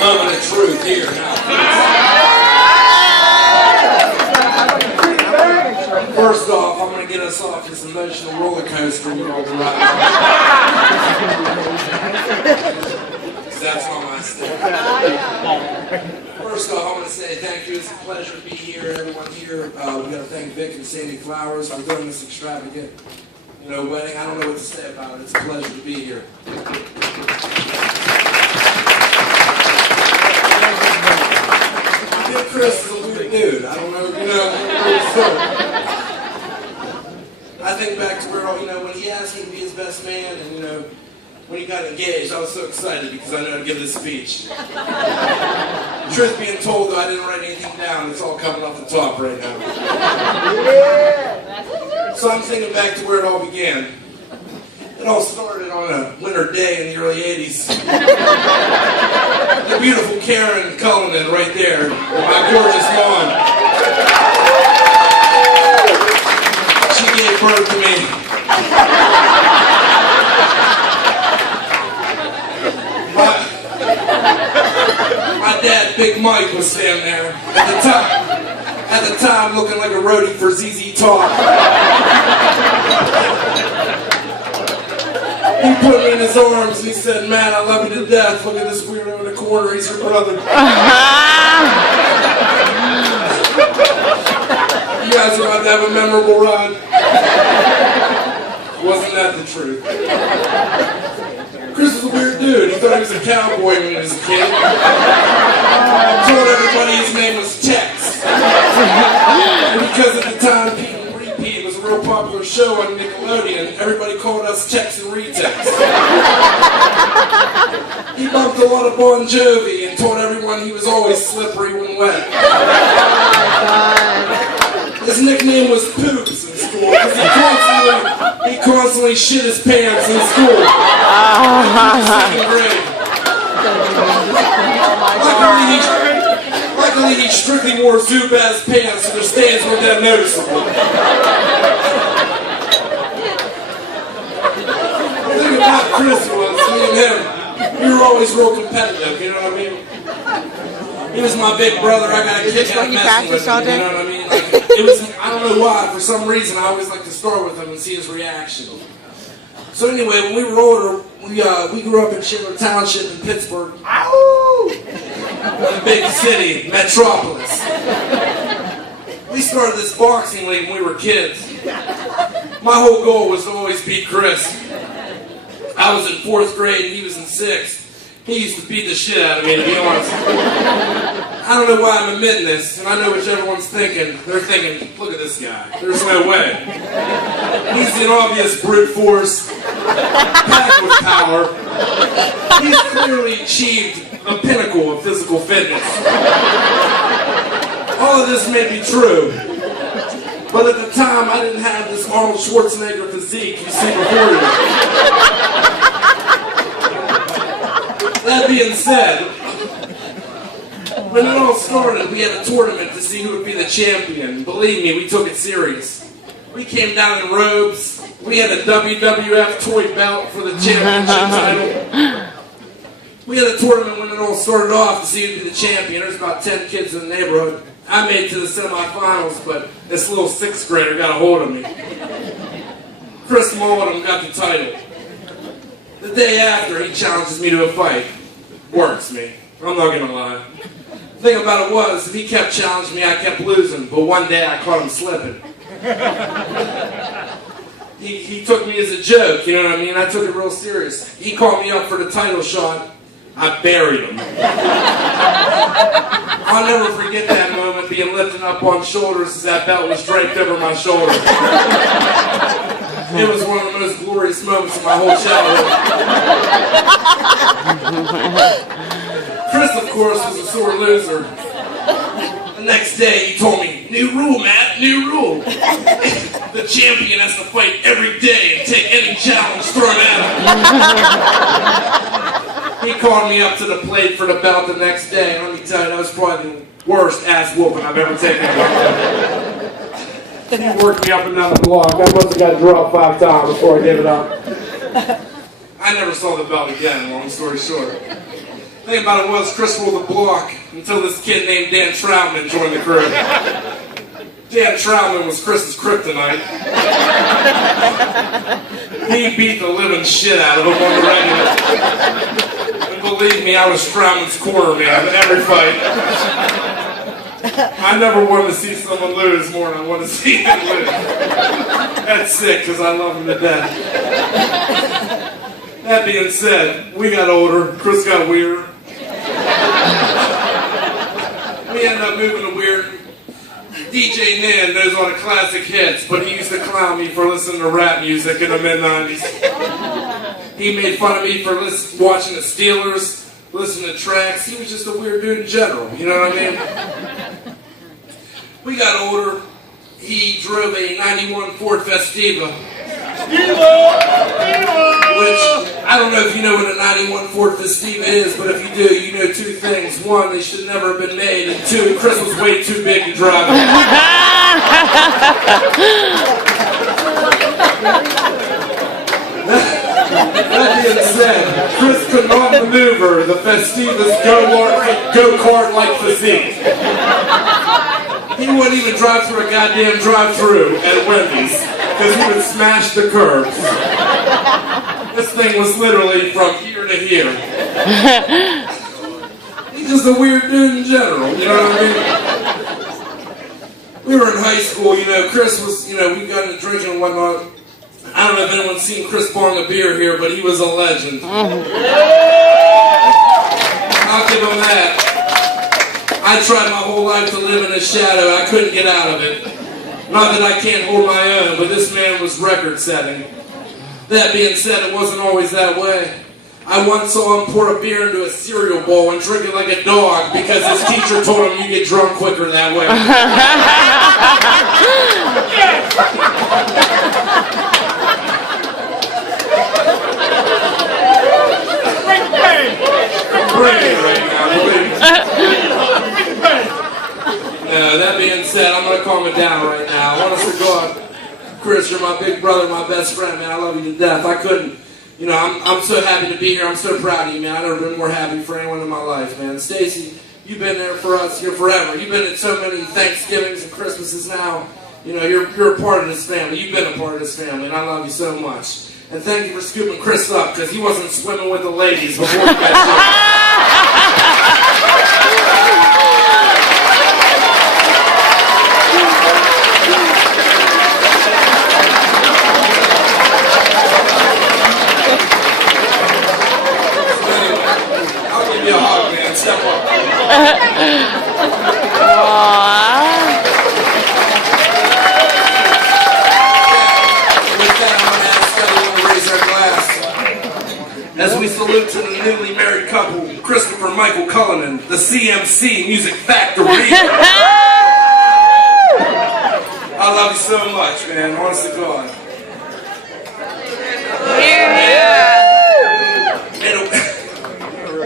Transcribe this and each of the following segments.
Moment of truth here now. First off, I'm going to get us off this emotional roller coaster we're all riding. That's on my step. First off, I want to say thank you. It's a pleasure to be here. Everyone here. We got to thank Vic and Sandy Flowers for doing this extravagant, wedding. I don't know what to say about it. It's a pleasure to be here. Chris is a weird dude. I don't know, I think back to where, when he asked me to be his best man, and, when he got engaged, I was so excited because I know how to give this speech. Truth being told, though, I didn't write anything down. It's all coming off the top right now. So I'm thinking back to where it all began. It all started on a winter day in the early 80s. The beautiful ever-Cullinan right there, my gorgeous mom. She gave birth to me. My dad, Big Mike, was standing there at the time looking like a roadie for ZZ Top. He put me in his arms and he said, "Man, I love you to death. Look at this weirdo in the corner. He's your brother." You guys are about to have a memorable ride. Wasn't that the truth? Chris was a weird dude. He thought he was a cowboy when he was a kid. Told everybody his name was Tex. Because at the time, Pete and Repeat was a real popular show on Nickelodeon. Everybody called us Tex and Retex. He bumped a lot of Bon Jovi and told everyone he was always slippery when wet. His nickname was Poops in school because he constantly shit his pants in school. Second grade. Luckily, he strictly wore Zubaz pants, so their stains weren't that noticeable. The thing about Chris was, me and him, we were always real competitive, you know what I mean? He was my big brother. I got a kick out of messing with him, you know what I mean? I don't know why, for some reason, I always like to start with him and see his reaction. So anyway, when we were older, we grew up in Schindler Township in Pittsburgh. Ow! A big city, metropolis. We started this boxing league when we were kids. My whole goal was to always beat Chris. I was in 4th grade and he was in 6th. He used to beat the shit out of me, to be honest. I don't know why I'm admitting this, and I know what everyone's thinking. They're thinking, look at this guy. There's no way. He's an obvious brute force, packed with power. He's clearly achieved a pinnacle of physical fitness. All of this may be true, but at the time, I didn't have this Arnold Schwarzenegger physique you see before you. That being said, when it all started, we had a tournament to see who would be the champion. Believe me, we took it serious. We came down in robes. We had a WWF toy belt for the championship title. We had a tournament when it all started off to see who would be the champion. There's about 10 kids in the neighborhood. I made it to the semifinals, but this little 6th grader got a hold of me. Chris Mullen got the title. The day after, he challenges me to a fight. Works me. I'm not gonna lie. The thing about it was, if he kept challenging me, I kept losing. But one day, I caught him slipping. He took me as a joke, you know what I mean? I took it real serious. He called me up for the title shot. I buried him. I'll never forget that moment, being lifted up on shoulders as that belt was draped over my shoulder. It was one of the most glorious moments of my whole childhood. Chris, of course, was a sore loser. The next day, he told me, "New rule, Matt, new rule. The champion has to fight every day and take any challenge thrown at him." He called me up to the plate for the belt the next day, and let me tell you, that was probably the worst ass whooping I've ever taken in my life. He worked me up and down the block. I must have got dropped 5 times before I gave it up. I never saw the belt again, long story short. thing about it was Chris ruled the block until this kid named Dan Troutman joined the crew. Dan Troutman was Chris's kryptonite. He beat the living shit out of him on the regular. And believe me, I was Troutman's corner man every fight. I never wanted to see someone lose more than I wanted to see him lose. That's sick because I love him to death. That being said, we got older, Chris got weirder. We ended up moving to Weird. DJ Nan knows all the classic hits, but he used to clown me for listening to rap music in the mid-90s. He made fun of me for watching the Steelers, listening to tracks. He was just a weird dude in general, you know what I mean? We got older. He drove a 91 Ford Festiva. Which, I don't know if you know what a 91 Ford Festiva is, but if you do, you know two things. One, they should never have been made, and two, Chris was way too big to drive it. That being said, Chris could not maneuver the Festiva's go-kart-like physique. He wouldn't even drive through a goddamn drive-thru at Wendy's, because he would smash the curbs. This thing was literally from here to here. He's just a weird dude in general, you know what I mean? We were in high school, you know, Chris was, you know, we got into drinking and whatnot. I don't know if anyone's seen Chris bong a beer here, but he was a legend. I'll give him that. I tried my whole life to live in his shadow. I couldn't get out of it. Not that I can't hold my own, but this man was record-setting. That being said, it wasn't always that way. I once saw him pour a beer into a cereal bowl and drink it like a dog because his teacher told him you get drunk quicker that way. That being said, I'm going to calm it down right now. Honest to God, Chris, you're my big brother, my best friend, man. I love you to death. I couldn't, you know, I'm so happy to be here. I'm so proud of you, man. I've never been more happy for anyone in my life, man. Stacy, you've been there for us here forever. You've been at so many Thanksgivings and Christmases now. You know, you're a part of this family. You've been a part of this family, and I love you so much. And thank you for scooping Chris up, because he wasn't swimming with the ladies before he got here. Step up. With that, I'm going to ask everyone to raise their glass as we salute to the newly married couple, Christopher and Michael Cullinan, the CMC Music Factory. I love you so much, man. Honest to God.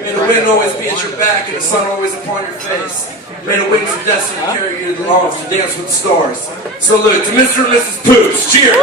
May the wind always be at your back and the sun always upon your face. May the wings of destiny carry you to the arms to dance with the stars. Salute to Mr. and Mrs. Pooch. Cheers!